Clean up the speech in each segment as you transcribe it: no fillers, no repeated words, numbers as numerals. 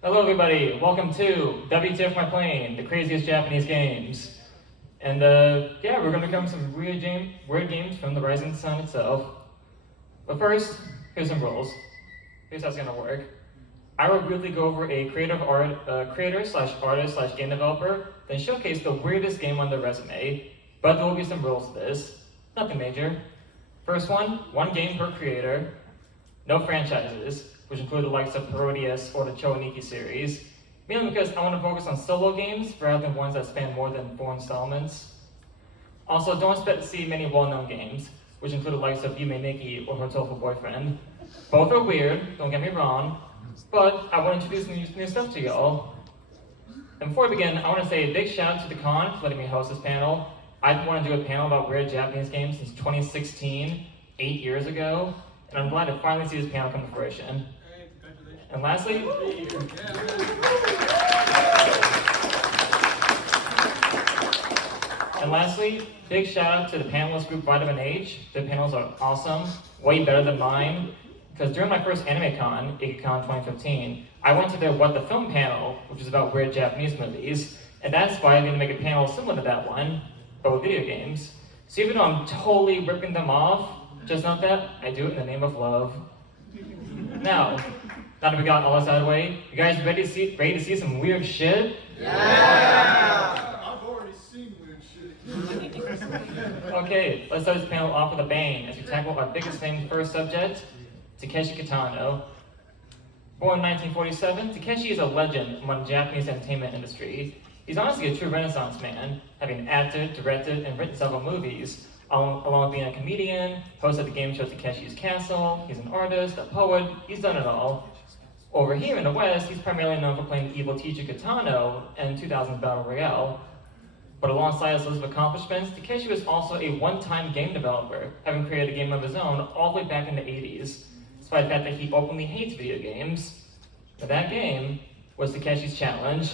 Hello everybody, welcome to WTF My Plane, the craziest Japanese games. And yeah, we're gonna cover some weird games from the rising sun itself. But first, here's some rules. Here's how it's gonna work. I will briefly go over a creator slash artist slash game developer, then showcase the weirdest game on their resume. But there will be some rules to this. Nothing major. First one game per creator. No franchises, which include the likes of Parodius or the Choaniki series, mainly because I want to focus on solo games rather than ones that span more than 4 installments. Also, don't expect to see many well-known games, which include the likes of Yume Nikki or Her Tofu Boyfriend. Both are weird, don't get me wrong, but I want to introduce new stuff to y'all. And before I begin, I want to say a big shout out to the con for letting me host this panel. I've wanted to do a panel about weird Japanese games since 2016, 8 years ago, and I'm glad to finally see this panel come to fruition. And lastly, big shout out to the panelist group Vitamin H. Their panels are awesome, way better than mine. Because during my first anime con, IkiCon 2015, I went to their What the Film panel, which is about weird Japanese movies, and that inspired me to make a panel similar to that one, but with video games. So even though I'm totally ripping them off, just note that I do it in the name of love. Now that we got all this out of the way, you guys ready to see some weird shit? Yeah! I've already seen weird shit. Okay, let's start this panel off with a bang as we tackle our biggest named first subject, Takeshi Kitano. Born in 1947, Takeshi is a legend among the Japanese entertainment industry. He's honestly a true Renaissance man, having acted, directed, and written several movies, along with being a comedian, host of the game show Takeshi's Castle. He's an artist, a poet, he's done it all. Over here in the West, he's primarily known for playing the evil teacher Kitano in 2000's Battle Royale. But alongside his list of accomplishments, Takeshi was also a one-time game developer, having created a game of his own all the way back in the 80s, despite the fact that he openly hates video games. But that game was Takeshi's Challenge.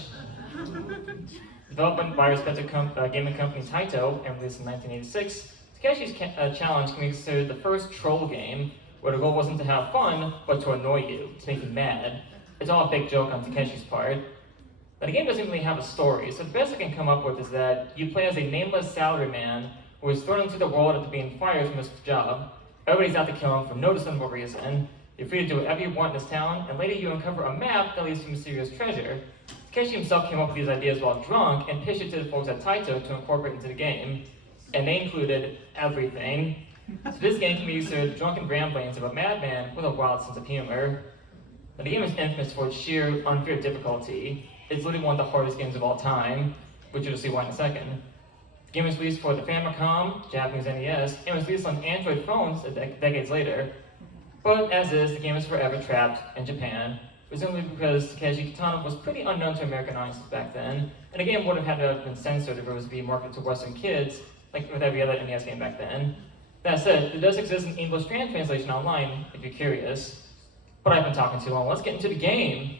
Developed by respected gaming company Taito and released in 1986, Takeshi's Challenge can be considered the first troll game, where the goal wasn't to have fun, but to annoy you, to make you mad. It's all a big joke on Takeshi's part. But the game doesn't really have a story, so the best I can come up with is that you play as a nameless salaryman who is thrown into the world after being fired from his job. Everybody's out to kill him for no discernible reason. You're free to do whatever you want in this town, and later you uncover a map that leads to mysterious treasure. Takeshi himself came up with these ideas while drunk and pitched it to the folks at Taito to incorporate into the game. And they included everything. So this game can be used to the drunken ramblings of a madman with a wild sense of humor. Now, the game is infamous for its sheer unfair difficulty. It's literally one of the hardest games of all time, which you'll see why in a second. The game was released for the Famicom, Japanese NES, and was released on Android phones decades later. But as is, the game is forever trapped in Japan, presumably because Takeshi Kitano was pretty unknown to American audiences back then, and the game would have had to have been censored if it was to be marketed to Western kids, like with every other NES game back then. That said, it does exist in English translation online, if you're curious. But I've been talking too long, let's get into the game.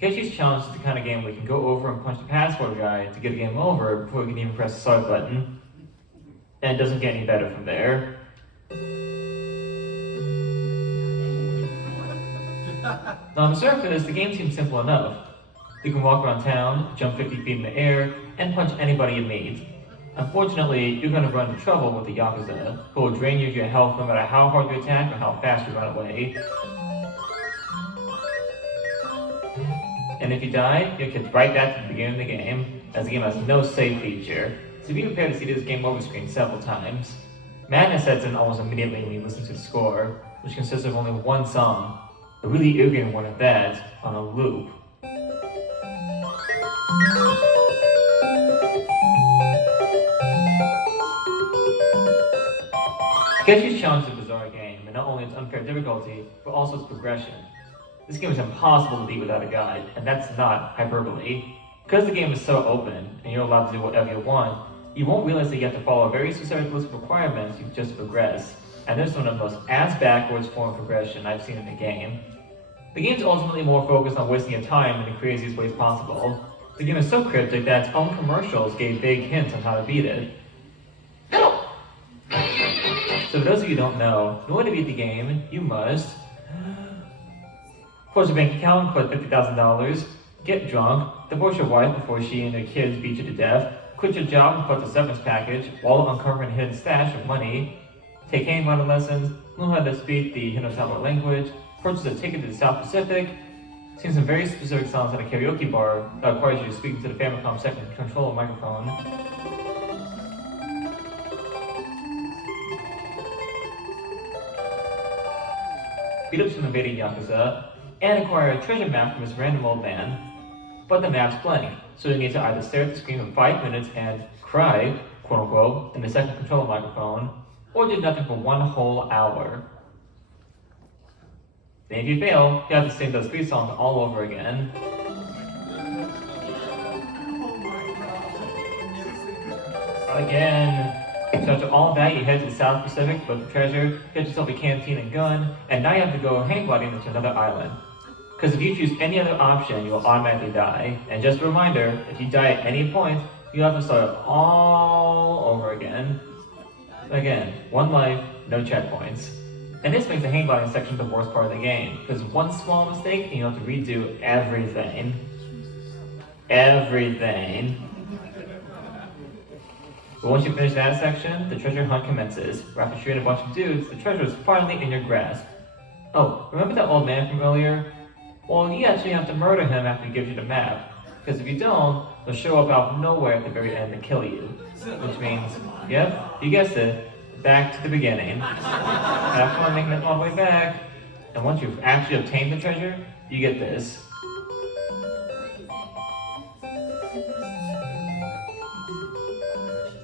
Takeshi's Challenge is the kind of game where you can go over and punch the password guy to get the game over before you can even press the start button. And it doesn't get any better from there. Now on the surface, the game seems simple enough. You can walk around town, jump 50 feet in the air, and punch anybody you meet. Unfortunately, you're going to run into trouble with the Yakuza, who will drain you of your health no matter how hard you attack or how fast you run away. And if you die, you're kicked right back to the beginning of the game, as the game has no save feature, so be prepared to see this game over screen several times. Madness sets in almost immediately when you listen to the score, which consists of only one song, a really irritating one at that, on a loop. Takeshi's Challenge is a bizarre game, and not only its unfair difficulty, but also its progression. This game is impossible to beat without a guide, and that's not hyperbole. Because the game is so open, and you're allowed to do whatever you want, you won't realize that you have to follow a very specific list of requirements you just progress, and this is one of the most ass-backwards form of progression I've seen in the game. The game's ultimately more focused on wasting your time in the craziest ways possible. The game is so cryptic that its own commercials gave vague hints on how to beat it. So for those of you who don't know, in order to beat the game, you must close your bank account, put $50,000, get drunk, divorce your wife before she and her kids beat you to death, quit your job and put the severance package while uncovering a hidden stash of money, take handwriting lessons, learn how to speak the Hinosawa language, purchase a ticket to the South Pacific, sing some very specific songs at a karaoke bar that requires you to speak into the Famicom second controller microphone, beat up some invading Yakuza, and acquire a treasure map from this random old man. But the map's blank, so you need to either stare at the screen for 5 minutes and cry, quote unquote, in the second controller microphone, or do nothing for 1 whole hour. Then if you fail, you have to sing those 3 songs all over again. Again. So after all that, you head to the South Pacific, look for treasure, get yourself a canteen and gun, and now you have to go hang gliding to another island. Because if you choose any other option, you will automatically die. And just a reminder, if you die at any point, you have to start all over again. Again, 1 life, no checkpoints. And this makes the hang gliding section the worst part of the game, because 1 small mistake and you have to redo everything. Everything. But once you finish that section, the treasure hunt commences. Where after shooting a bunch of dudes, the treasure is finally in your grasp. Oh, remember that old man from earlier? Well, you actually have to murder him after he gives you the map. Because if you don't, he'll show up out of nowhere at the very end and kill you. Which means, yep, you guessed it, back to the beginning. Have fun making it all the way back. And once you've actually obtained the treasure, you get this.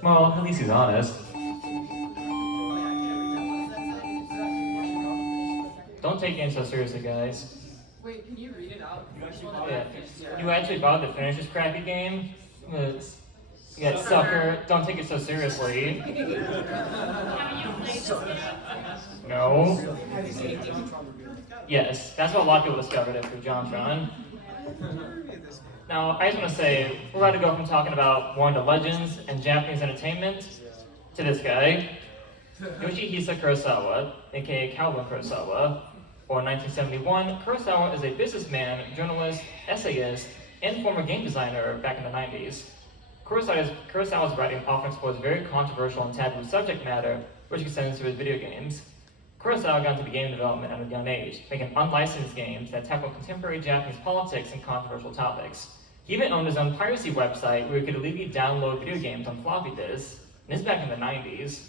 Well, at least he's honest. Don't take games so seriously, guys. Wait, can you read it out? You actually bought to finish this crappy game? Yeah, sucker. Don't take it so seriously. Have you played this game? No. Yes, that's what a lot of people discovered after JonTron. Now, I just want to say, we're about to go from talking about one of the legends in Japanese entertainment to this guy, Yoshihisa Kurosawa, aka Cowboy Kurosawa. Born in 1971, Kurosawa is a businessman, journalist, essayist, and former game designer back in the 90s. Kurosawa's writing often explores very controversial and taboo subject matter, which extends to his video games. Kurosawa got into the game development at a young age, making unlicensed games that tackle contemporary Japanese politics and controversial topics. He even owned his own piracy website where you could illegally download video games on floppy disks, and this back in the 90s.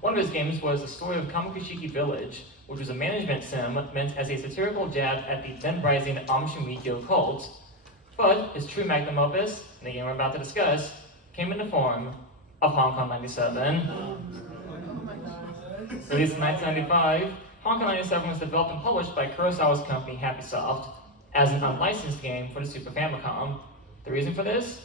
One of his games was the story of Kamukushiki Village, which was a management sim meant as a satirical jab at the then-rising Amshimikyo cult. But his true magnum opus, the game we're about to discuss, came in the form of Hong Kong 97. Released in 1995, Hong Kong 97 was developed and published by Kurosawa's company Happysoft as an unlicensed game for the Super Famicom. The reason for this?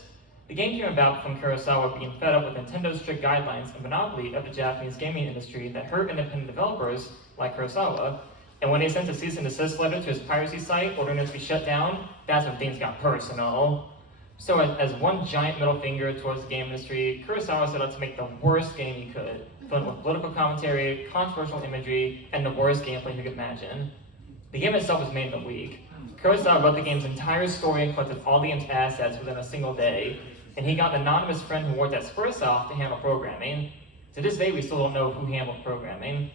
The game came about from Kurosawa being fed up with Nintendo's strict guidelines and monopoly of the Japanese gaming industry that hurt independent developers like Kurosawa. And when they sent a cease and desist letter to his piracy site ordering it to be shut down, that's when things got personal. So as one giant middle finger towards the game industry, Kurosawa set out to make the worst game he could, filled with political commentary, controversial imagery, and the worst gameplay you could imagine. The game itself was made in a week. Kurosawa wrote the game's entire story and collected all the game's assets within a single day, and he got an anonymous friend who worked at Squaresoft to handle programming. To this day, we still don't know who handled programming.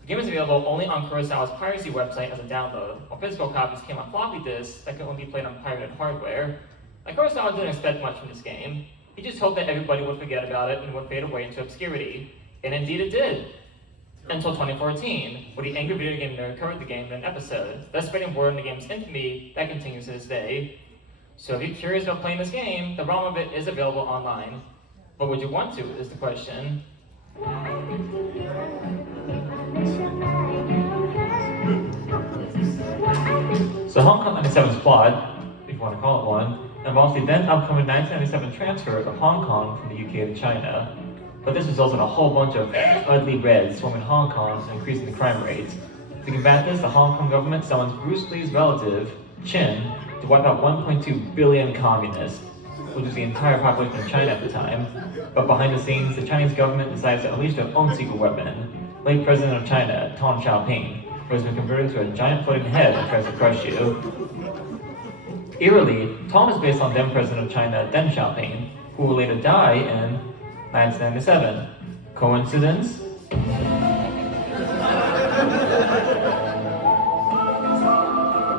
The game is available only on Kurosawa's piracy website as a download, while physical copies came on floppy disks that could only be played on pirated hardware. Like, Kurosawa didn't expect much from this game. He just hoped that everybody would forget about it and would fade away into obscurity. And indeed it did. Until 2014, where the angry video game nerd covered the game in an episode, thus spreading word on the game's infamy that continues to this day. So if you're curious about playing this game, the ROM of it is available online. But would you want to, is the question. So Hong Kong 97's plot, if you want to call it one, involves the then upcoming 1997 transfer of Hong Kong from the UK to China. But this results in a whole bunch of ugly reds swarming Hong Kong and increasing the crime rate. To combat this, the Hong Kong government summons Bruce Lee's relative, Chin, to wipe out 1.2 billion communists, which was the entire population of China at the time. But behind the scenes, the Chinese government decides to unleash their own secret weapon, late president of China, Deng Xiaoping. who has been converted to a giant floating head that tries to crush you. Eerily, Tom is based on then President of China Deng Xiaoping, who will later die in 1997. Coincidence?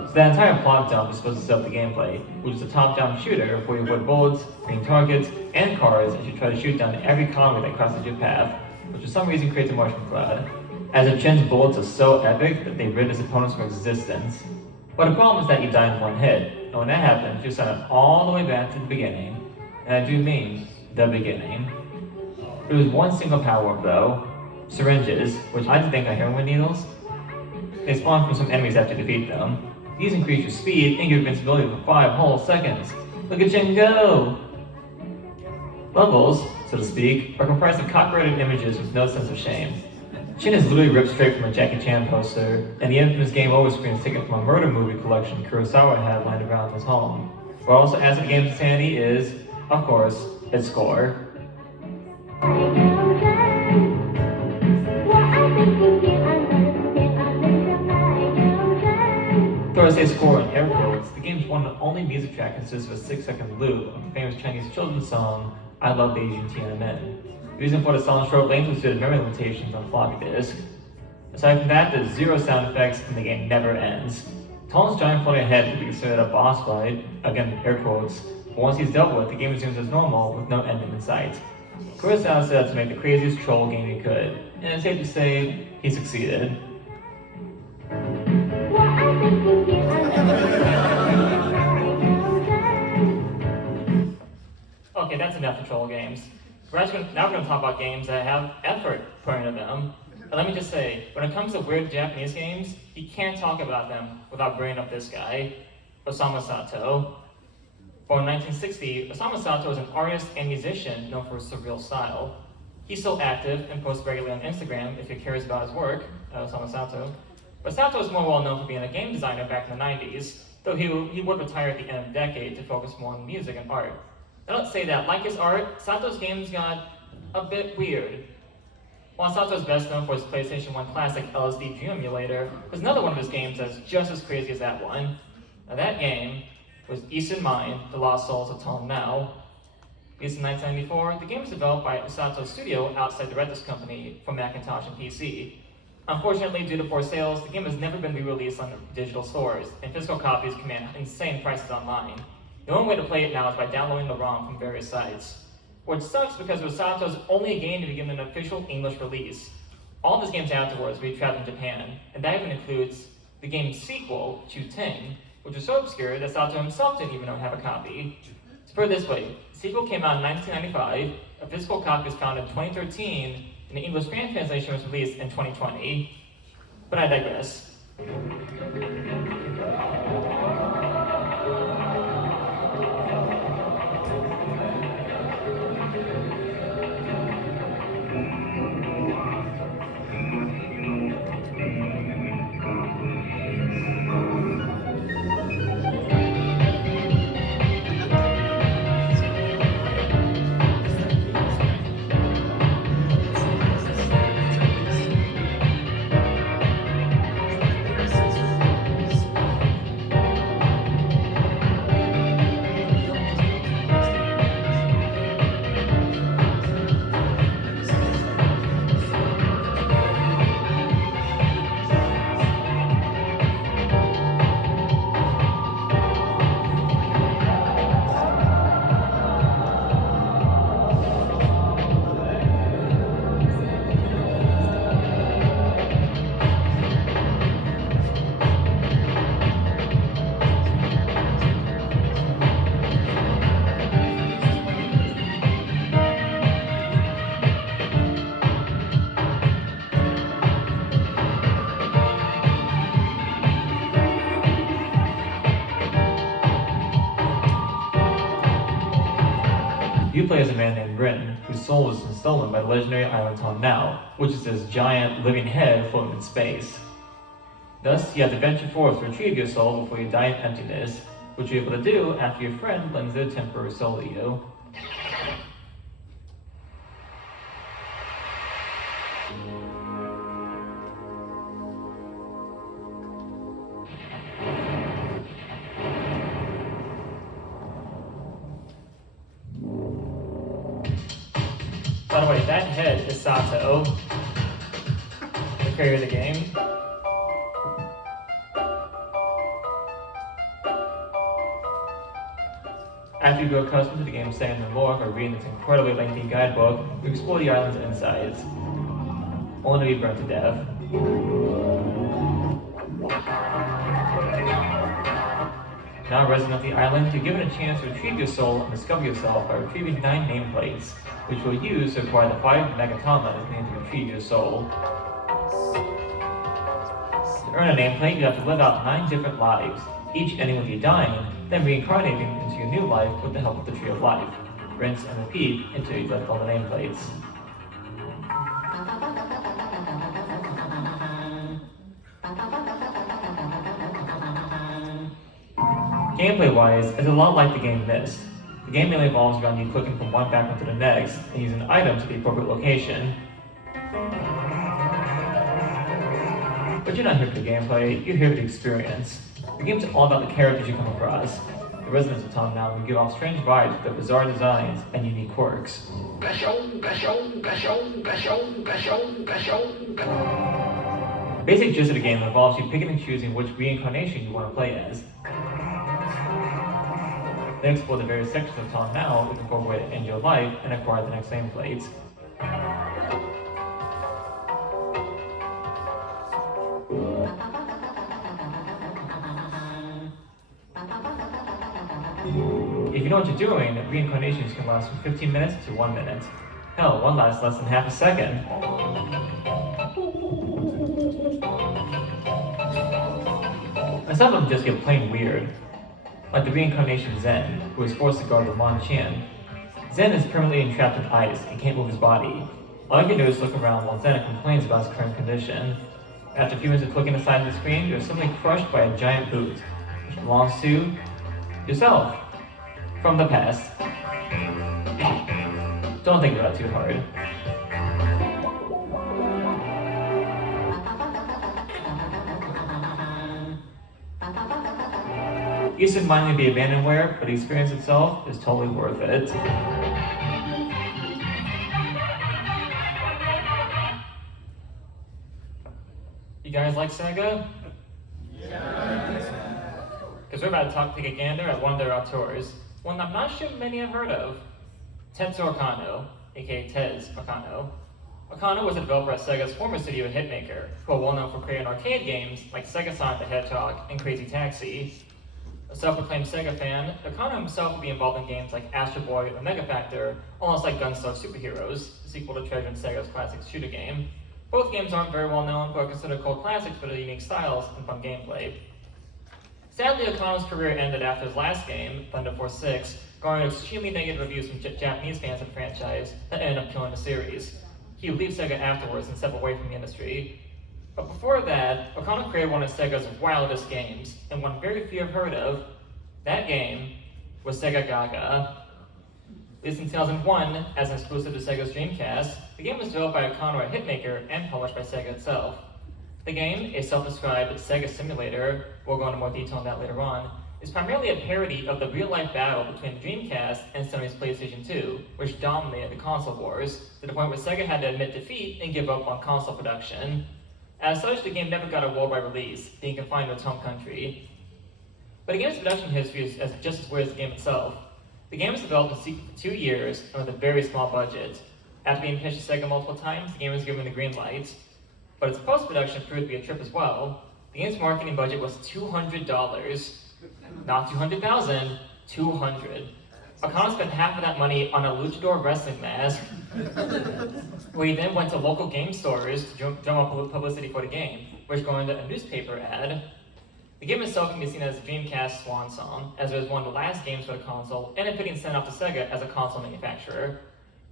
So that entire plot dump is supposed to set up the gameplay, which is a top-down shooter where you avoid bullets, green targets, and cars as you try to shoot down every convoy that crosses your path, which for some reason creates a motion cloud, as if Chen's bullets are so epic that they rid his opponents from existence. But the problem is that you die in one hit, and when that happens, you're sent all the way back to the beginning, and I do mean the beginning. There was one single power-up though, syringes, which I think are heroin needles. They spawn from some enemies after you defeat them. These increase your speed and your invincibility for 5 whole seconds. Look at Chen go! Levels, so to speak, are comprised of copyrighted images with no sense of shame. Chin is literally ripped straight from a Jackie Chan poster, and the infamous game over screen is taken from a murder movie collection Kurosawa had lying around his home. What also adds to the game's insanity is, of course, its score. Though I say score in air quotes, the game's one and only music track consists of a 6-second loop of the famous Chinese children's song, I Love Beijing Tiananmen. The reason for the song's short length was due to memory limitations on floppy disk. Aside from that, there's zero sound effects and the game never ends. Tom's giant floating head could be considered a boss fight, again air quotes, but once he's dealt with, the game resumes as normal with no ending in sight. Kurosawa set out to make the craziest troll game he could, and it's safe to say, he succeeded. Okay, that's enough for troll games. Now we're going to talk about games that have effort put into them. And let me just say, when it comes to weird Japanese games, you can't talk about them without bringing up this guy, Osamu Sato. Born in 1960, Osamu Sato is an artist and musician known for his surreal style. He's still active and posts regularly on Instagram if you're curious about his work, Osamu Sato. But Sato is more well known for being a game designer back in the 90s, though he would retire at the end of the decade to focus more on music and art. Now let's say that, like his art, Sato's games got a bit weird. While Sato is best known for his PlayStation 1 classic LSD Dream Emulator, there's another one of his games that's just as crazy as that one. Now that game was East in Mind, The Lost Souls of Tom Now. Released in 1994, the game was developed by Sato's studio outside the Retus company for Macintosh and PC. Unfortunately, due to poor sales, the game has never been re-released on digital stores, and physical copies command insane prices online. The only way to play it now is by downloading the ROM from various sites. Which sucks because it was Sato's only game to be given an official English release. All of his games afterwards were trapped in Japan, and that even includes the game's sequel, Chu Ting, which was so obscure that Sato himself didn't even have a copy. To put it this way, the sequel came out in 1995, a physical copy was found in 2013, and the English fan translation was released in 2020. But I digress. You play as a man named Britton, whose soul has been stolen by the legendary island Tom Now, which is this giant living head floating in space. Thus, you have to venture forth to retrieve your soul before you die in emptiness, which you're able to do after your friend lends their temporary soul to you. By the way, that head is Sato, the creator of the game. After you grow accustomed to the game's setting and lore by reading this incredibly lengthy guidebook, you explore the island's insides, only to be burnt to death. Now resident of the island, you're given a chance to retrieve your soul and discover yourself by retrieving 9 nameplates, which you'll use to acquire the 5 megatomas needed to retrieve your soul. To earn a nameplate, you have to live out 9 different lives, each ending with you dying, then reincarnating into your new life with the help of the Tree of Life. Rinse and repeat until you collect all the nameplates. Gameplay-wise, it's a lot like the game Myst. The game mainly revolves around you clicking from one background to the next and using items to the appropriate location. But you're not here for the gameplay, you're here for the experience. The game's all about the characters you come across. The residents of Town Mountain give off strange vibes with their bizarre designs and unique quirks. The basic gist of the game involves you picking and choosing which reincarnation you want to play as. Then explore the various sections of Town now, looking for a way to end your life and acquire the next nameplates. If you know what you're doing, reincarnations can last from 15 minutes to 1 minute. Hell, one lasts less than half a second. And some of them just get plain weird. Like the reincarnation Zen, who is forced to guard the Mon Qian. Zen is permanently entrapped in ice and can't move his body. All you can do is look around while Zen complains about his current condition. After a few minutes of clicking the side of the screen, you're suddenly crushed by a giant boot, which belongs to yourself. From the past. Don't think about it too hard. Eastern might only be abandonware, but the experience itself is totally worth it. You guys like Sega? Yeah. Because we're about to take a gander at one of their auteurs, one I'm not sure many have heard of. Tetsuo Okano, aka Tez Okano. Okano was a developer at Sega's former studio Hitmaker, who are well known for creating arcade games like Sega Sonic the Hedgehog and Crazy Taxi. A self-proclaimed Sega fan, Okano himself would be involved in games like Astro Boy or Mega Factor, almost like Gunstar Superheroes, the sequel to Treasure and Sega's classic shooter game. Both games aren't very well known, but are considered cult classics for their unique styles and fun gameplay. Sadly, Okano's career ended after his last game, Thunder Force 6, garnered extremely negative reviews from Japanese fans of the franchise that ended up killing the series. He would leave Sega afterwards and step away from the industry. But before that, Okano created one of Sega's wildest games, and one very few have heard of. That game was Sega Gaga. Released in 2001 as an exclusive to Sega's Dreamcast, the game was developed by Okano at Hitmaker and published by Sega itself. The game, a self-described Sega simulator, we'll go into more detail on that later on, is primarily a parody of the real-life battle between Dreamcast and Sony's PlayStation 2, which dominated the console wars, to the point where Sega had to admit defeat and give up on console production. As such, the game never got a worldwide release, being confined to its home country. But the game's production history is just as weird as the game itself. The game was developed in secret for 2 years and with a very small budget. After being pitched to Sega multiple times, the game was given the green light. But its post-production proved to be a trip as well. The game's marketing budget was $200. Not 200,000, 200. Okano spent half of that money on a luchador wrestling mask, where he then went to local game stores to drum up publicity for the game, which going into a newspaper ad. The game itself can be seen as a Dreamcast swan song, as it was one of the last games for the console, and a fitting send off to Sega as a console manufacturer.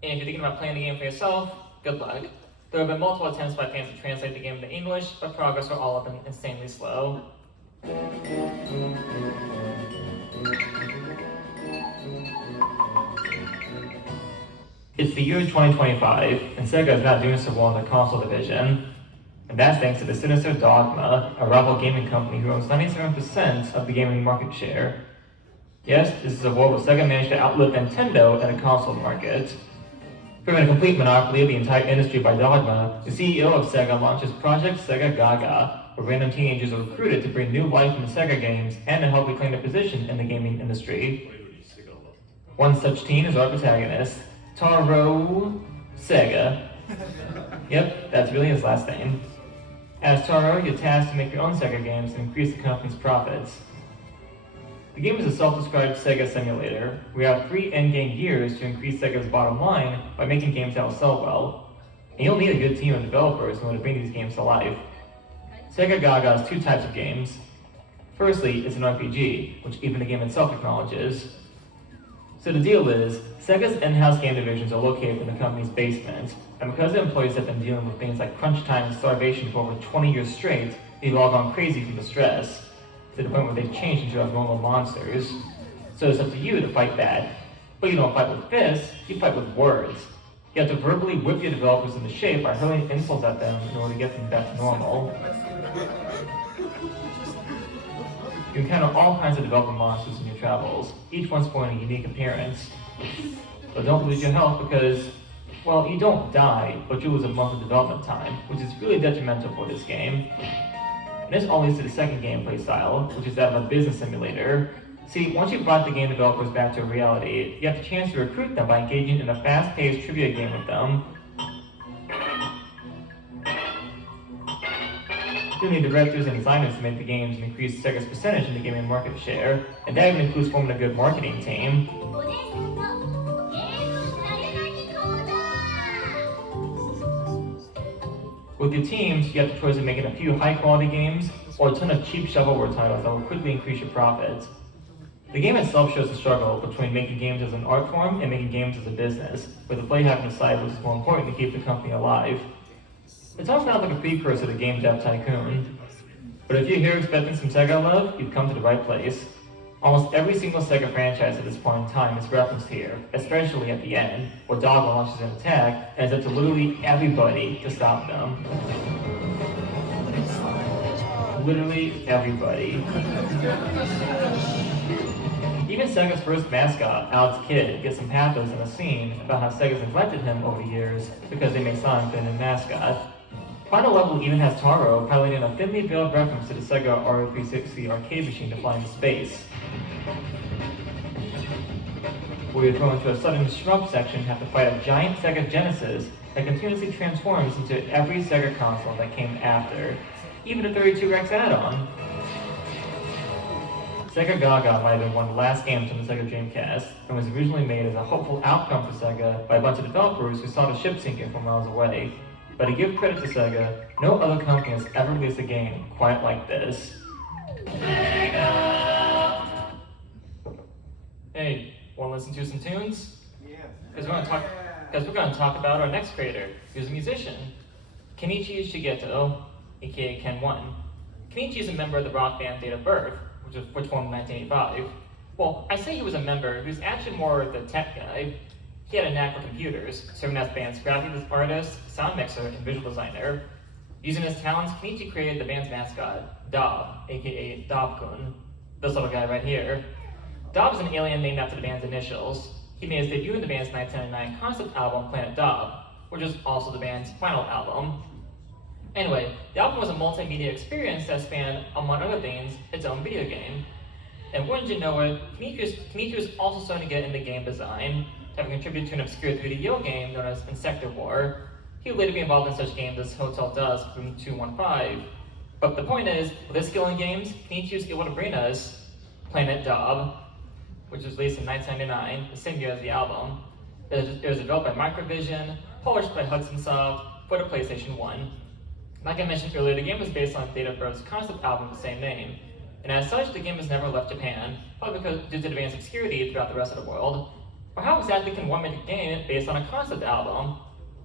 And if you're thinking about playing the game for yourself, good luck. There have been multiple attempts by fans to translate the game into English, but progress for all of them insanely slow. It's the year 2025, and Sega is not doing so well in the console division. And that's thanks to the sinister Dogma, a rival gaming company who owns 97% of the gaming market share. Yes, this is a world where Sega managed to outlive Nintendo in the console market. For Proving a complete monopoly of the entire industry by dogma, the CEO of Sega launches Project Sega Gaga, where random teenagers are recruited to bring new life into Sega games and to help reclaim their position in the gaming industry. One such teen is our protagonist, Taro Sega. Yep, that's really his last name. As Taro, you're tasked to make your own Sega games and increase the company's profits. The game is a self-described Sega simulator. We have 3 endgame gears to increase Sega's bottom line by making games that will sell well. And you'll need a good team of developers in order to bring these games to life. Sega Gaga has 2 types of games. Firstly, it's an RPG, which even the game itself acknowledges. So the deal is, Sega's in-house game divisions are located in the company's basement, and because the employees have been dealing with things like crunch time and starvation for over 20 years straight, they've all gone crazy from the stress, to the point where they've changed into abnormal monsters. So it's up to you to fight back. But you don't fight with fists, you fight with words. You have to verbally whip your developers into shape by hurling insults at them in order to get them back to normal. You encounter all kinds of development monsters in your travels, each one sporting a unique appearance. But don't lose your health because, well, you don't die, but you lose a month of development time, which is really detrimental for this game. And this all leads to the second gameplay style, which is that of a business simulator. See, once you've brought the game developers back to reality, you have the chance to recruit them by engaging in a fast-paced trivia game with them. You'll need directors and designers to make the games and increase Sega's percentage in the gaming market share, and that even includes forming a good marketing team. With your teams, you have the choice of making a few high-quality games, or a ton of cheap shovelware titles that will quickly increase your profits. The game itself shows the struggle between making games as an art form and making games as a business, with the player having to decide which is more important to keep the company alive. It's all sounds like a precursor to Game Dev Tycoon. But if you're here expecting some Sega love, you've come to the right place. Almost every single Sega franchise at this point in time is referenced here, especially at the end, where Dog launches an attack, and it's up to literally everybody to stop them. Literally everybody. Even Sega's first mascot, Alex Kidd, gets some pathos in a scene about how Sega's neglected him over the years because they made Sonic their new mascot. Final level even has Taro piloting a thinly veiled reference to the Sega R360 arcade machine to fly into space. Where you're thrown into a sudden shrub section and have to fight a giant Sega Genesis that continuously transforms into every Sega console that came after, even the 32X add-on. Sega Gaga might have been one of the last games on the Sega Dreamcast, and was originally made as a hopeful outcome for Sega by a bunch of developers who saw the ship sinking from miles away. But to give credit to Sega, no other company has ever released a game quite like this. Sega! Hey, wanna listen to some tunes? Yeah. Because we're gonna talk about our next creator, who's a musician. Kenichi Shigeto, aka Ken 1. Kenichi is a member of the rock band Date of Birth, which formed in 1985. Well, I say he was a member, he was actually more the tech guy. He had a knack for computers, serving as the band's graphic artist, sound mixer, and visual designer. Using his talents, Kenichi created the band's mascot, Dob, aka Dob-kun. This little guy right here. Dob is an alien named after the band's initials. He made his debut in the band's 1999 concept album, Planet Dob, which is also the band's final album. Anyway, the album was a multimedia experience that spanned, among other things, its own video game. And wouldn't you know it, Kenichi was also starting to get into game design, having contributed to an obscure 3D game known as Insector War. He would later be involved in such games as Hotel Dusk from 215. But the point is, with his skill in games, Kenichi was able to bring us Planet Dob, which was released in 1999, the same year as the album. It was developed by Microvision, polished by Hudson Soft for the PlayStation 1. Like I mentioned earlier, the game was based on Date of Birth's concept album of the same name. And as such, the game has never left Japan, probably due to the band's obscurity throughout the rest of the world. But how exactly can one make a game based on a concept album?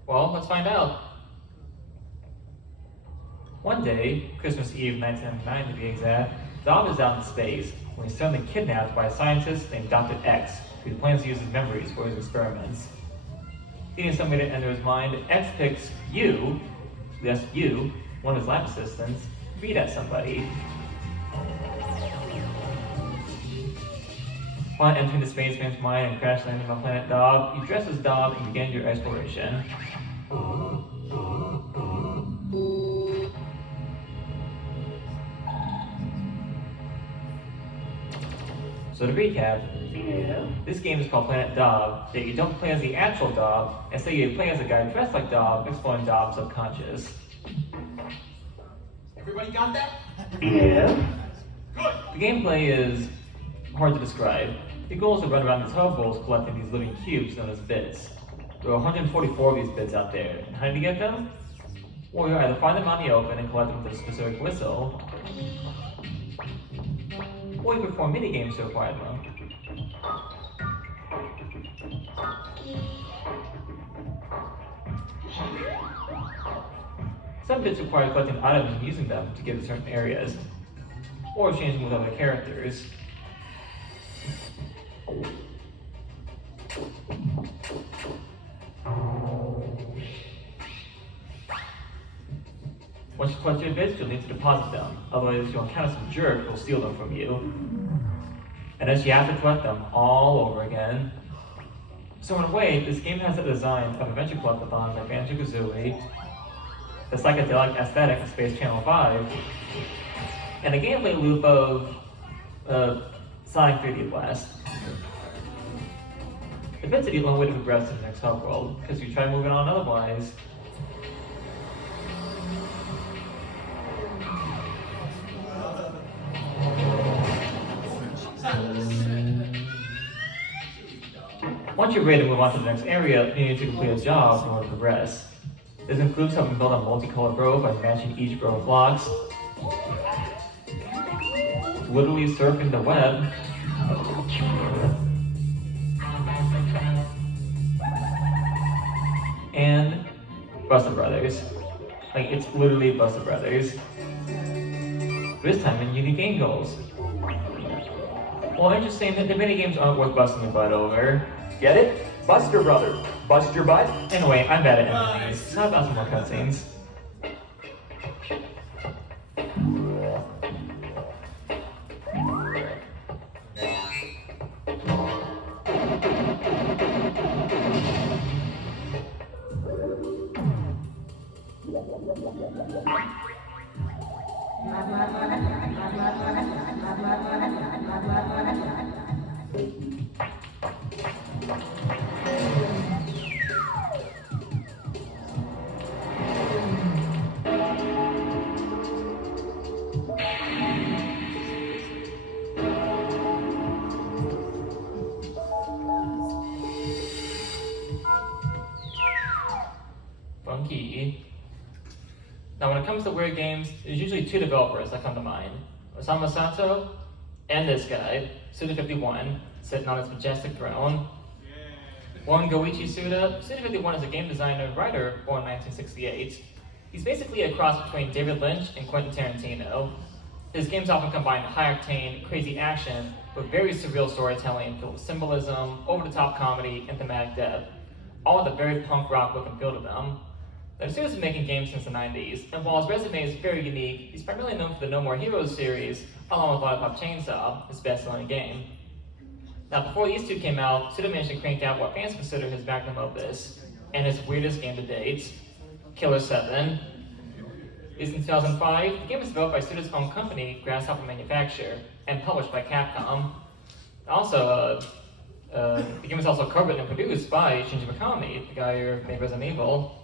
Well, let's find out. One day, Christmas Eve 1999 to be exact, Dob is out in space when he's suddenly kidnapped by a scientist named Dr. X, who plans to use his memories for his experiments. Needing somebody to enter his mind, X picks you, yes, you, one of his lab assistants, to beat at somebody. Upon entering the spaceman's mind and crash landing on planet Dob, you dress as Dob and begin your exploration. So to recap, this game is called Planet Dob, that you don't play as the actual Dob, instead you play as a guy dressed like Dob, exploring Dob's subconscious. Everybody got that? Yeah. Good. The gameplay is hard to describe. The goal is to run around these hub bowls collecting these living cubes known as bits. There are 144 of these bits out there, and how do you get them? Well, you either find them out in the open and collect them with a specific whistle, or you perform mini-games to acquire them. Some bits require collecting items and using them to get to certain areas, or changing with other characters. Once you collect your bits, you'll need to deposit them, otherwise you'll encounter some jerk who will steal them from you. And thus you have to collect them all over again. So in a way, this game has the design of adventure collectathons like Banjo-Kazooie, the psychedelic aesthetic of Space Channel 5, and a gameplay loop of Sonic 3D Blast. The bits are the only way to progress to the next hub world, because if you try moving on otherwise, once you're ready to move on to the next area, you need to complete a job in order to progress. This includes helping build a multicolored row by matching each row of blocks, literally surfing the web, and Buster Brothers. Like, it's literally Buster Brothers. This time in unique game goals. Well, interesting that the minigames aren't worth busting your butt over. Get it? Buster Brother. Bust your butt? Anyway, I'm bad at enemies. It's not about some more cutscenes. Funky. Now when it comes to weird games, there's usually two developers that come to mind. Osamu Sato and this guy, Suda51, sitting on his majestic throne. One Goichi Suda. Suda51 is a game designer and writer born in 1968. He's basically a cross between David Lynch and Quentin Tarantino. His games often combine high-octane, crazy action with very surreal storytelling filled with symbolism, over-the-top comedy, and thematic depth, all with a very punk rock look and feel to them. Now, Suda's been making games since the 90s, and while his resume is very unique, he's primarily known for the No More Heroes series, along with Lollipop Chainsaw, his best-selling game. Now, before these two came out, Suda managed to crank out what fans consider his magnum opus, and his weirdest game to date, Killer 7. Released in 2005, the game was developed by Suda's own company, Grasshopper Manufacture, and published by Capcom. Also, the game was also co-written and produced by Shinji Mikami, the guy who made Resident Evil.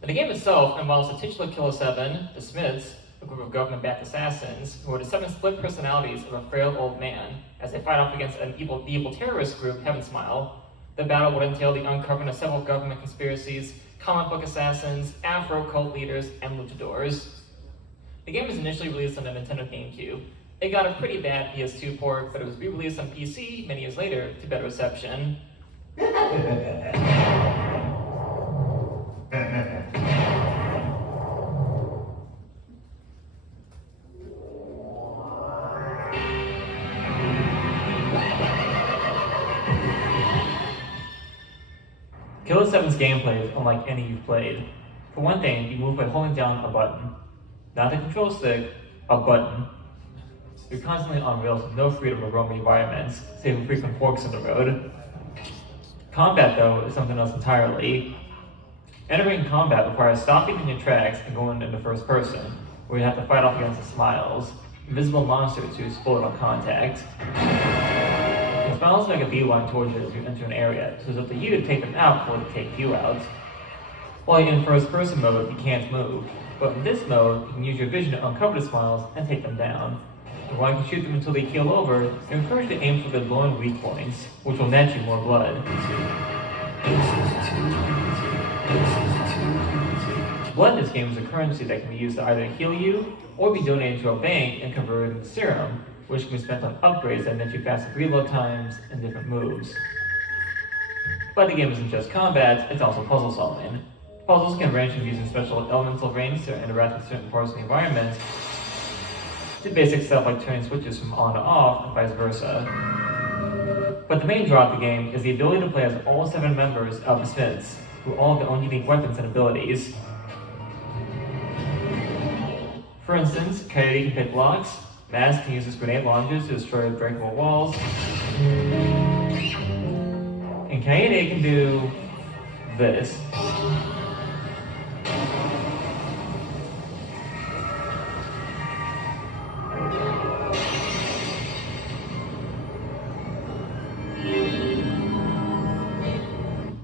And the game itself involves the titular Killer 7, the Smiths, a group of government-backed assassins, who are the 7 split personalities of a frail old man, as they fight off against an evil terrorist group, Heaven Smile. The battle would entail the uncovering of several government conspiracies, comic book assassins, Afro cult leaders, and luchadors. The game was initially released on the Nintendo GameCube. It got a pretty bad PS2 port, but it was re-released on PC many years later to better reception. Killer 7's gameplay is unlike any you've played. For one thing, you move by holding down a button. Not the control stick, a button. you're constantly on rails with no freedom to roam the environments, save for frequent forks in the road. Combat, though, is something else entirely. Entering combat requires stopping in your tracks and going into first person, where you have to fight off against the smiles, invisible monsters who explode on contact. The smiles make a beeline towards you as you enter an area, so it's up to you to take them out before they take you out. While you're in first person mode, you can't move, but in this mode, you can use your vision to uncover the smiles and take them down. And while you can shoot them until they keel over, you're encouraged to aim for the glowing weak points, which will net you more blood. Blood in this game is a currency that can be used to either heal you, or be donated to a bank and converted into serum, which can be spent on upgrades that net you faster reload times and different moves. But the game isn't just combat, it's also puzzle solving. Puzzles can range from using special elemental rings to interact with certain parts of the environment, to basic stuff like turning switches from on to off, and vice versa. But the main draw of the game is the ability to play as all 7 members of the Smiths, who all have their own unique weapons and abilities. For instance, Coyote can pick locks, Mask can use his grenade launchers to destroy breakable walls, and Coyote can do this.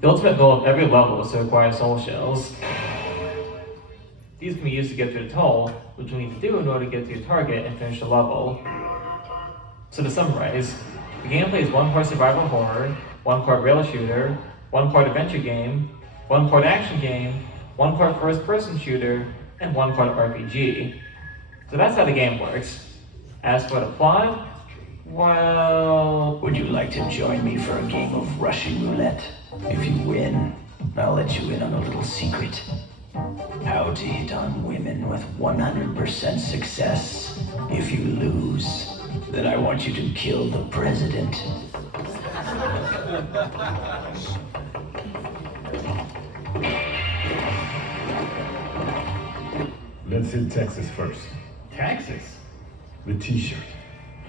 The ultimate goal of every level is to acquire soul shells. These can be used to get through the tunnel, which you'll need to do in order to get to your target and finish the level. So to summarize, the gameplay is 1 part survival horror, 1 part rail shooter, 1 part adventure game, 1 part action game, 1 part first person shooter, and 1 part RPG. So that's how the game works. As for the plot, well... Would you like to join me for a game of Russian roulette? If you win, I'll let you in on a little secret. How to hit on women with 100% success. If you lose, then I want you to kill the president. Let's hit Texas first. Texas? The t-shirt.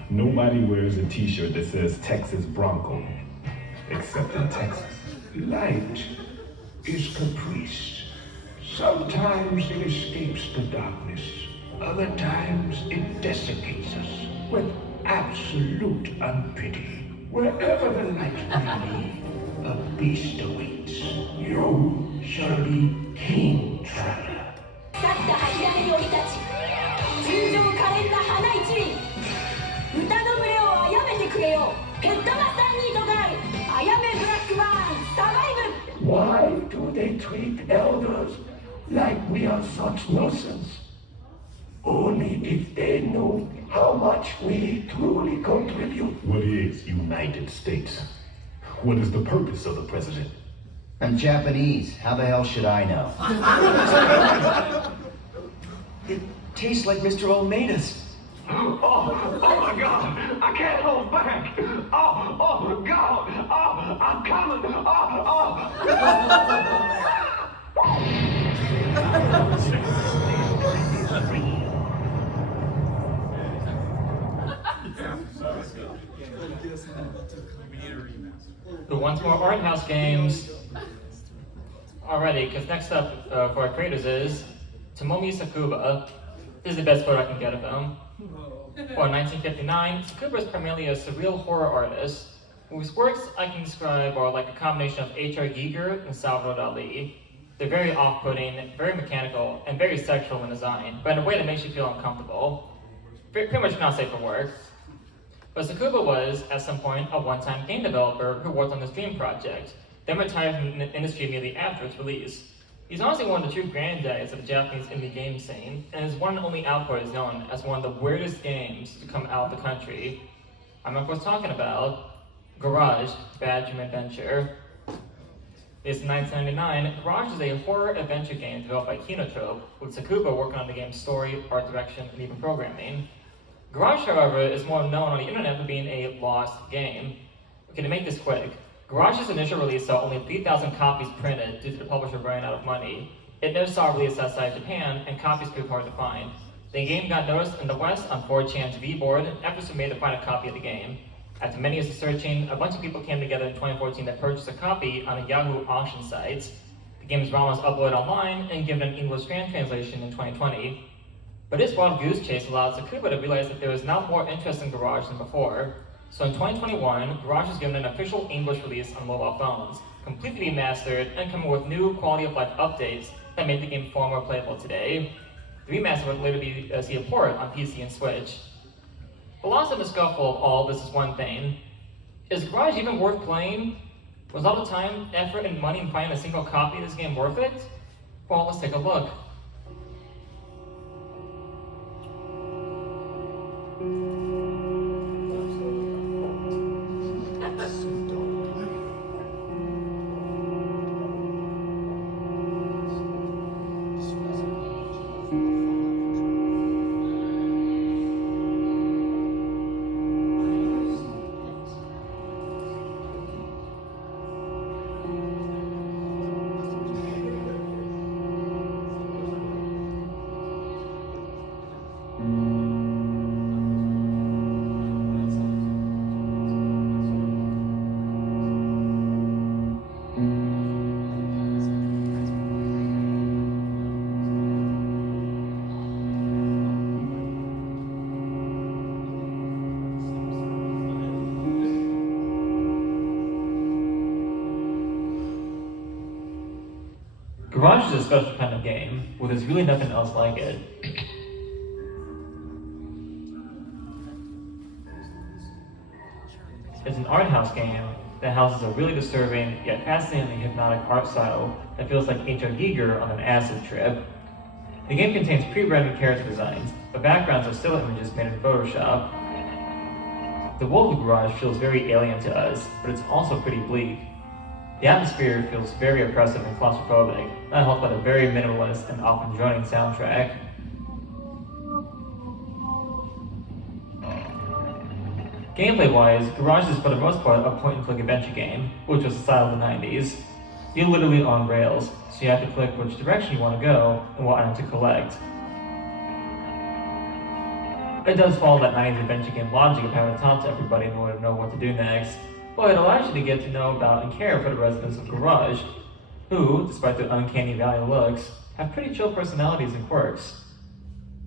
Nobody wears a t-shirt that says Texas Bronco, except in Texas. Light is caprice. Sometimes it escapes the darkness. Other times it desiccates us with absolute unpity. Wherever the light may be, a beast awaits. You shall be king traveler. 去った柱に降り立ち純情可憐な花一輪歌の群れをあやめてくれよヘッドマスターニートガールあやめブラックバーンサバイブ Why do they treat elders like we are such nonsense? Only if they know how much we truly contribute. What is United States? What is the purpose of the president? I'm Japanese. How the hell should I know? It tastes like Mr. Olmeida's. Oh my God! I can't hold back! Oh God! Oh, I'm coming! Who wants more art house games? Alrighty, because next up for our creators is Tomomi Sakuba. This is the best photo I can get of him. Born in 1959, Sakuba is primarily a surreal horror artist, whose works I can describe are like a combination of H.R. Giger and Salvador Dali. They're very off-putting, very mechanical, and very sexual in design, but in a way that makes you feel uncomfortable. Pretty much not safe for work. But Sakuba was, at some point, a one-time game developer who worked on this dream project, then retired from the industry immediately after its release. He's honestly one of the true granddads of the Japanese indie game scene, and his one and only output is known as one of the weirdest games to come out of the country. I'm of course talking about Garage: Bad Dream Adventure. It's 1999. Garage is a horror adventure game developed by Kinotrope, with Sakuba working on the game's story, art direction, and even programming. Garage, however, is more known on the internet for being a lost game. Okay, to make this quick, Garage's initial release saw only 3,000 copies printed due to the publisher running out of money. It never saw a release outside Japan, and copies proved hard to find. The game got noticed in the West on 4chan's V-board after some made to find a copy of the game. After many years of searching, a bunch of people came together in 2014 to purchase a copy on a Yahoo auction site. The game's ROM was uploaded online and given an English fan translation in 2020. But this wild goose chase allowed Sakuba to realize that there was now more interest in Garage than before. So in 2021, Garage was given an official English release on mobile phones, completely remastered and coming with new quality of life updates that made the game far more playable today. The remaster would later see a port on PC and Switch. The loss in the scuffle of all this is one thing. Is Garage even worth playing? Was all the time, effort, and money in finding a single copy of this game worth it? Well, let's take a look. Garage is a special kind of game, where there's really nothing else like it. It's an art house game that houses a really disturbing, yet fascinatingly hypnotic art style that feels like H.R. Giger on an acid trip. The game contains pre-rendered character designs, but backgrounds are still images made in Photoshop. The world of Garage feels very alien to us, but it's also pretty bleak. The atmosphere feels very oppressive and claustrophobic, not helped by the very minimalist and often droning soundtrack. Gameplay-wise, Garage is for the most part a point-and-click adventure game, which was the style of the 90s. You're literally on rails, so you have to click which direction you want to go and what item to collect. It does follow that 90s adventure game logic of having to talk to everybody in order to know what to do next, but it allows you to get to know about and care for the residents of Garage, who, despite their uncanny valley looks, have pretty chill personalities and quirks.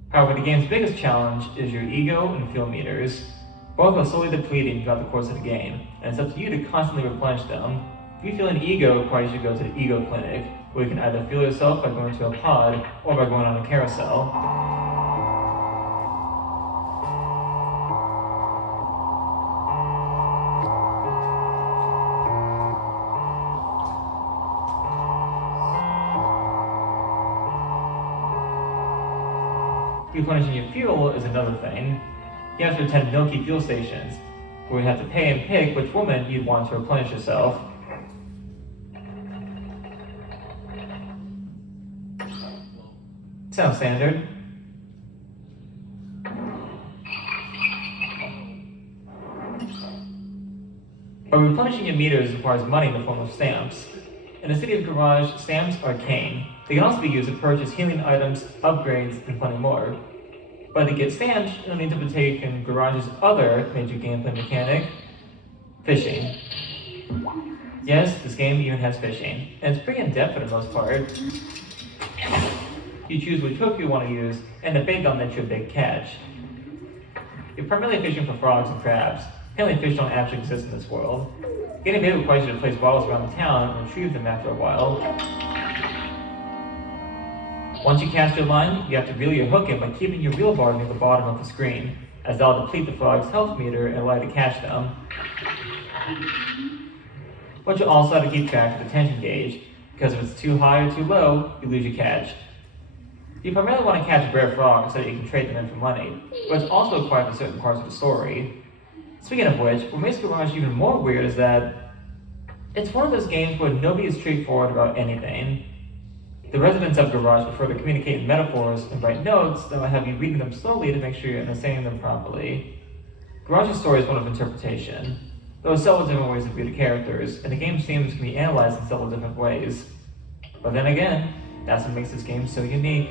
However, the game's biggest challenge is your ego and feel meters. Both are slowly depleting throughout the course of the game, and it's up to you to constantly replenish them. If you feel an ego, requires you to go to the ego clinic, where you can either feel yourself by going to a pod or by going on a carousel. Replenishing your fuel is another thing. You have to attend milky fuel stations, where you have to pay and pick which woman you'd want to replenish yourself. Sounds standard. But replenishing your meters requires money in the form of stamps. In the city of Garage, stamps are king. They can also be used to purchase healing items, upgrades, and plenty more. But to get stamps, you'll need to partake in Garage's other major gameplay mechanic, fishing. Yes, this game even has fishing, and it's pretty in-depth for the most part. You choose which hook you want to use, and the bait gun lets you a big catch. You're primarily fishing for frogs and crabs. Apparently fish don't actually exist in this world. Getting bait requires you to place bottles around the town and retrieve them after a while. Once you cast your line, you have to reel your hook in by keeping your reel bar near the bottom of the screen, as that'll deplete the frog's health meter and allow you to catch them. But you also have to keep track of the tension gauge, because if it's too high or too low, you lose your catch. You primarily want to catch rare frogs so that you can trade them in for money, but it's also required for certain parts of the story. Speaking of which, what makes Garage even more weird is that it's one of those games where nobody is straightforward about anything. The residents of Garage prefer to communicate in metaphors and write notes that will have you reading them slowly to make sure you're understanding them properly. Garage's story is one of interpretation. There are several different ways to view the characters, and the game's themes can be analyzed in several different ways. But then again, that's what makes this game so unique.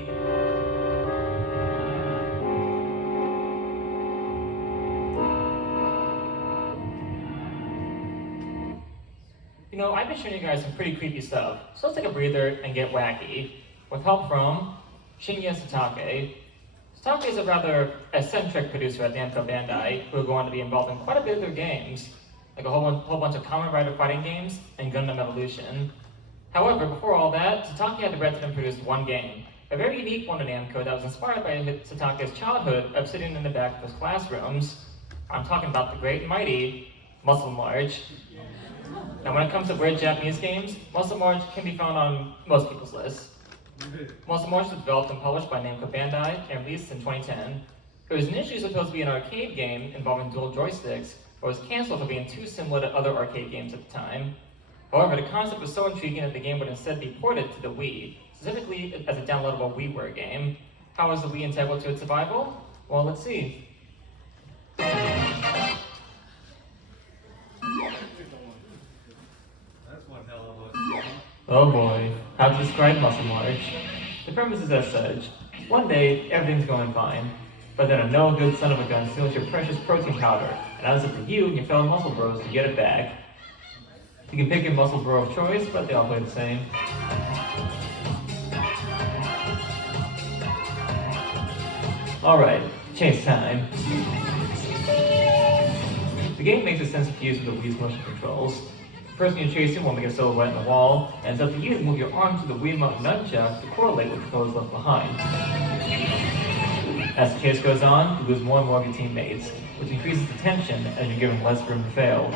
You know, I've been showing you guys some pretty creepy stuff, so let's take a breather and get wacky. With help from Shinya Satake. Satake is a rather eccentric producer at Namco Bandai who will go on to be involved in quite a bit of their games, like a whole bunch of Kamen Rider fighting games and Gundam Evolution. However, before all that, Satake had directed and produced one game, a very unique one to Namco that was inspired by Satake's childhood of sitting in the back of his classrooms. I'm talking about the great and mighty Muscle March. Now when it comes to weird Japanese games, Muscle March can be found on most people's lists. Muscle March was developed and published by Namco Bandai and released in 2010. It was initially supposed to be an arcade game involving dual joysticks, but was cancelled for being too similar to other arcade games at the time. However, the concept was so intriguing that the game would instead be ported to the Wii, specifically as a downloadable WiiWare game. How was the Wii integral to its survival? Well, let's see. Oh boy, how to describe Muscle March? The premise is as such. One day, everything's going fine, but then a no-good son of a gun steals your precious protein powder, and now it's up to you and your fellow muscle bros to get it back. You can pick your muscle bro of choice, but they all play the same. Alright, chase time. The game makes a sense of use of the Wii's motion controls. The person you're chasing will make a silhouette in the wall, and it's up to you to move your arm to the Wiimote nunchuck to correlate with the foes left behind. As the chase goes on, you lose more and more of your teammates, which increases the tension as you're given less room to fail.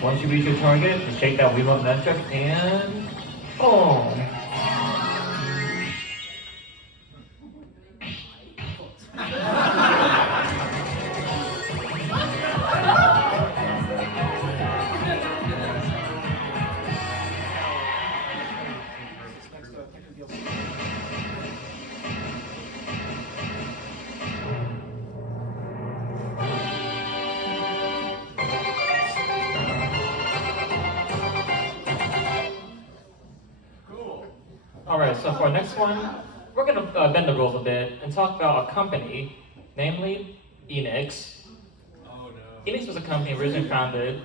Once you reach your target, just shake that Wiimote nunchuck and boom! Alright, so for our next one, we're going to bend the rules a bit and talk about a company, namely Enix. Oh no. Enix was a company originally founded,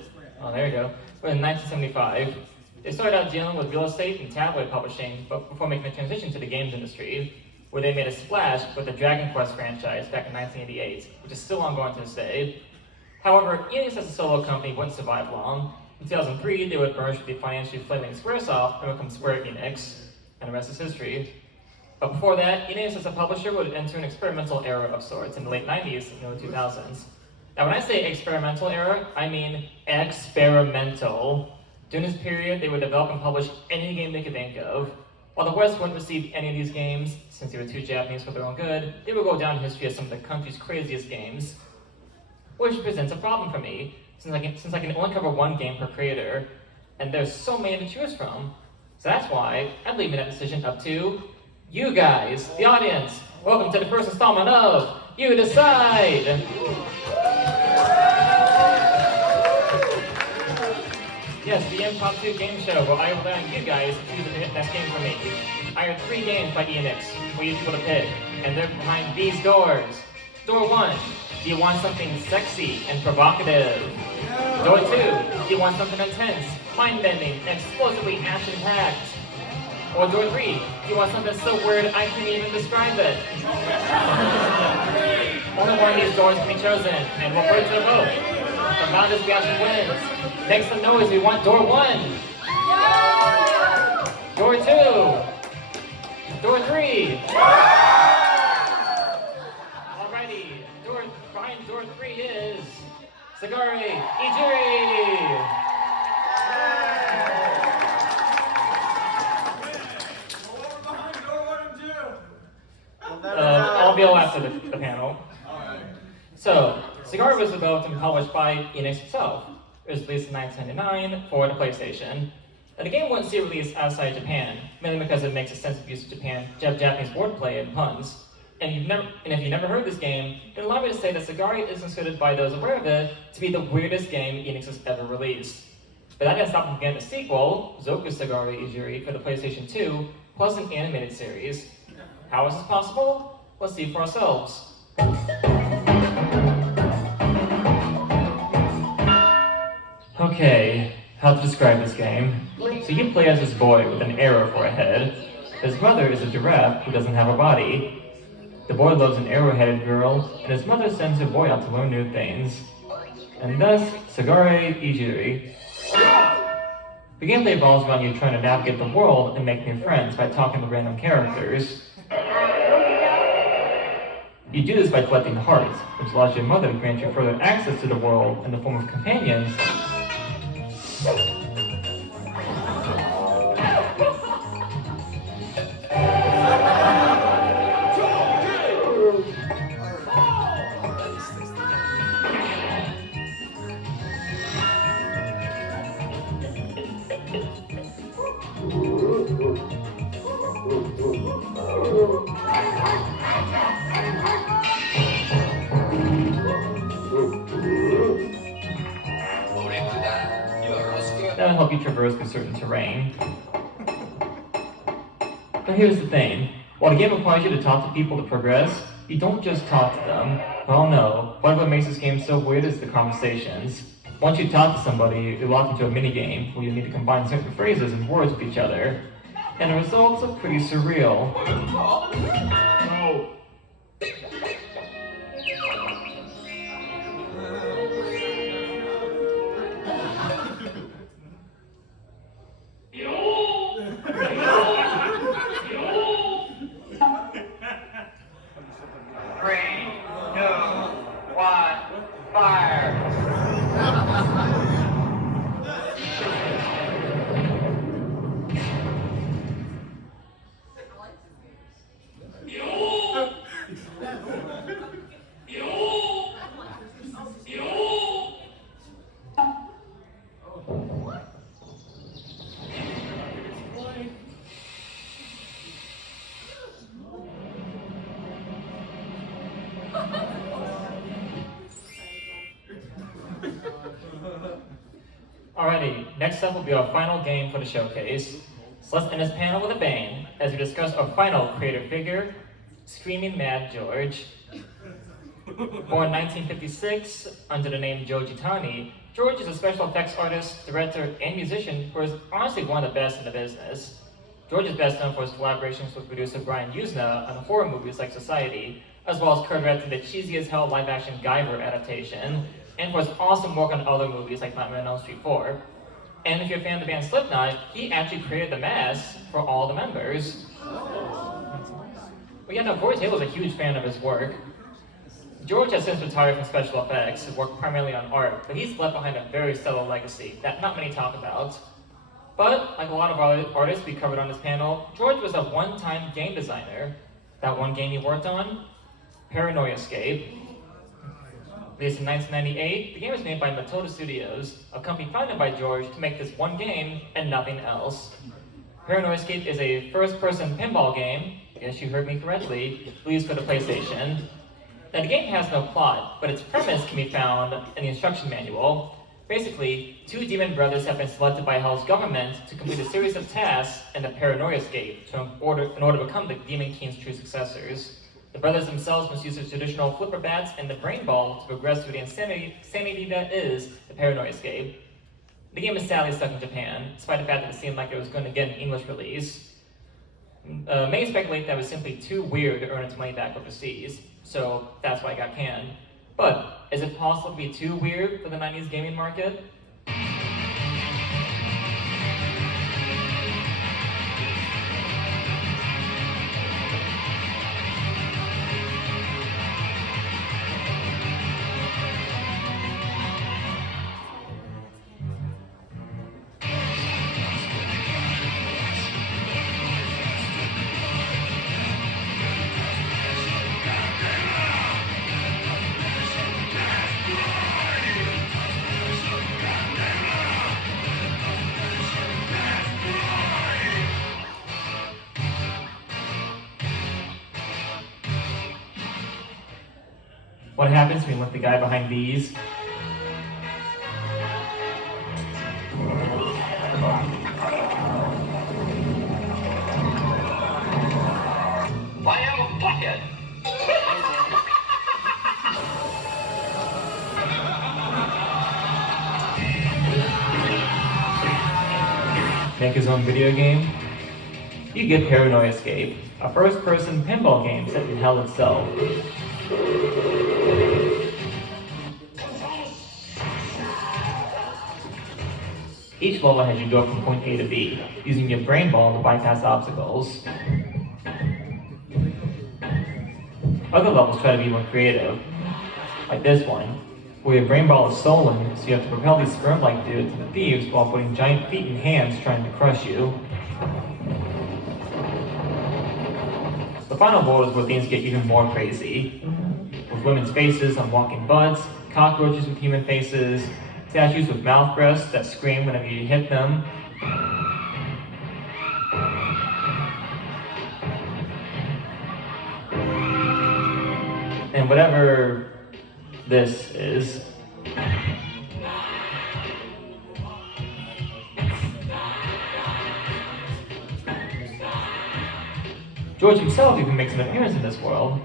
there you go, in 1975. They started out dealing with real estate and tabloid publishing, but before making the transition to the games industry, where they made a splash with the Dragon Quest franchise back in 1988, which is still ongoing to this day. However, Enix as a solo company wouldn't survive long. In 2003, they would merge with the financially flailing Squaresoft and become Square Enix, and the rest is history. But before that, Enix as a publisher would enter an experimental era of sorts in the late 90s and early 2000s. Now when I say experimental era, I mean experimental. During this period, they would develop and publish any game they could think of. While the West wouldn't receive any of these games, since they were too Japanese for their own good, they would go down in history as some of the country's craziest games. Which presents a problem for me, since I can only cover one game per creator, and there's so many to choose from. So that's why I'm leaving that decision up to you guys, the audience. Welcome to the first installment of You Decide! Yes, the Impromptu Game Show, where I rely on you guys to choose the best game for me. I have 3 games by Enix for you people to pick, and they're behind these doors. Door 1, do you want something sexy and provocative? Door 2, do you want something intense, mind-bending, and explosively action-packed? Or door 3, do you want something so weird I can't even describe it? Only one of these doors can be chosen, and we'll put it to a vote. The loudest reaction wins. Make some noise, we want door 1. Door 2. Door 3. Alrighty, behind door 3 is Sagari Ijiri. I'll be all after the panel. So, Sagari was developed and published by Enix itself. It was released in 1999 for the PlayStation. Now, the game wouldn't see a release outside Japan, mainly because it makes extensive use of Japanese wordplay and puns. And if you've never heard this game, then allow me to say that Sagari is considered by those aware of it to be the weirdest game Enix has ever released. But that didn't stop them from getting a sequel, Zoku Sagari Ijiri, for the PlayStation 2, plus an animated series. How is this possible? Let's see for ourselves. Okay, how to describe this game? So you play as this boy with an arrow for a head. His mother is a giraffe who doesn't have a body. The boy loves an arrow-headed girl, and his mother sends her boy out to learn new things. And thus, Sagare Ijiri. The gameplay revolves around you trying to navigate the world and make new friends by talking to random characters. You do this by collecting hearts, which allows your mother to grant you further access to the world in the form of companions. That'll help you traverse through certain terrain. But here's the thing. While the game requires you to talk to people to progress, you don't just talk to them. Oh no, part of what makes this game so weird is the conversations. Once you talk to somebody, you're locked into a minigame where you need to combine certain phrases and words with each other. And the results are pretty surreal. Alrighty, next up will be our final game for the showcase. So let's end this panel with a bang as we discuss our final creative figure, Screaming Mad George. Born 1956 under the name Joe Gitani, George is a special effects artist, director, and musician who is honestly one of the best in the business. George is best known for his collaborations with producer Brian Usna on horror movies like Society, as well as co-directing the cheesy as hell live-action Guyver adaptation, and for his awesome work on other movies like Nightmare on Elm Street 4. And if you're a fan of the band Slipknot, he actually created the mask for all the members. But yeah, no, Corey Taylor's a huge fan of his work. George has since retired from special effects and worked primarily on art, but he's left behind a very stellar legacy that not many talk about. But, like a lot of other artists we covered on this panel, George was a one-time game designer. That one game he worked on? Paranoia Escape. Released in 1998, the game was made by Matilda Studios, a company founded by George to make this one game and nothing else. Paranoia Escape is a first-person pinball game, yes, you heard me correctly, released for the PlayStation. Now, the game has no plot, but its premise can be found in the instruction manual. Basically, two demon brothers have been selected by Hell's government to complete a series of tasks in the Paranoia Escape in order to become the Demon King's true successors. The brothers themselves must use their traditional flipper bats and the brain ball to progress through the insanity that is the Paranoia Escape. The game is sadly stuck in Japan, despite the fact that it seemed like it was going to get an English release. Many speculate that it was simply too weird to earn its money back overseas, so that's why it got canned. But is it possible to be too weird for the 90s gaming market? What happens when you let the guy behind these? I am a blockhead. Make his own video game? You get Paranoia Escape, a first-person pinball game set in hell itself. Each level has you go from point A to B, using your brain ball to bypass obstacles. Other levels try to be more creative, like this one, where your brain ball is stolen, so you have to propel these sperm-like dudes to the thieves while putting giant feet and hands trying to crush you. The final board is where things get even more crazy, with women's faces on walking butts, cockroaches with human faces, statues with mouth breaths that scream whenever you hit them. And whatever this is. George himself even makes an appearance in this world.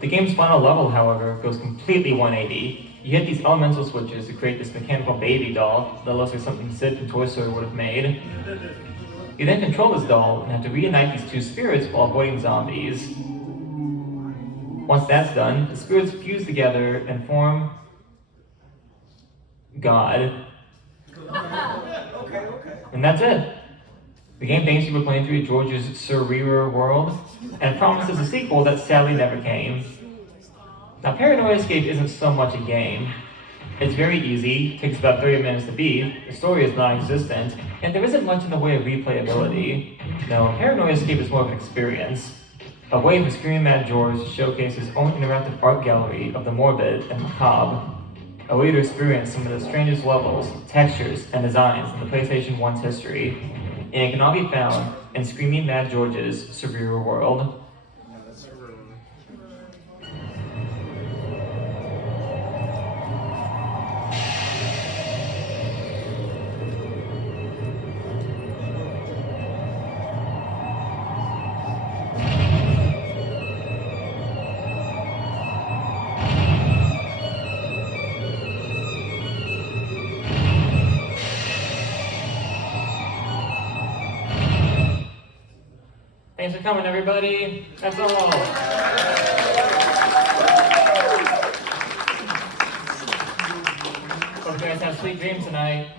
The game's final level, however, goes completely 180. You hit these elemental switches to create this mechanical baby doll that looks like something Sid from Toy Story would have made. You then control this doll and have to reunite these two spirits while avoiding zombies. Once that's done, the spirits fuse together and form God. And that's it. The game thanks you for playing through George's surreal world, and promises a sequel that sadly never came. Now, Paranoia Escape isn't so much a game. It's very easy, takes about 30 minutes to beat, the story is non-existent, and there isn't much in the way of replayability. No, Paranoia Escape is more of an experience. A way for Screaming Mad George to showcase his own interactive art gallery of the morbid and macabre. A way to experience some of the strangest levels, textures, and designs in the PlayStation 1's history. And it can all be found in Screaming Mad George's Surreal World. Thanks for coming, everybody. That's all. Hope you guys have sweet dreams tonight.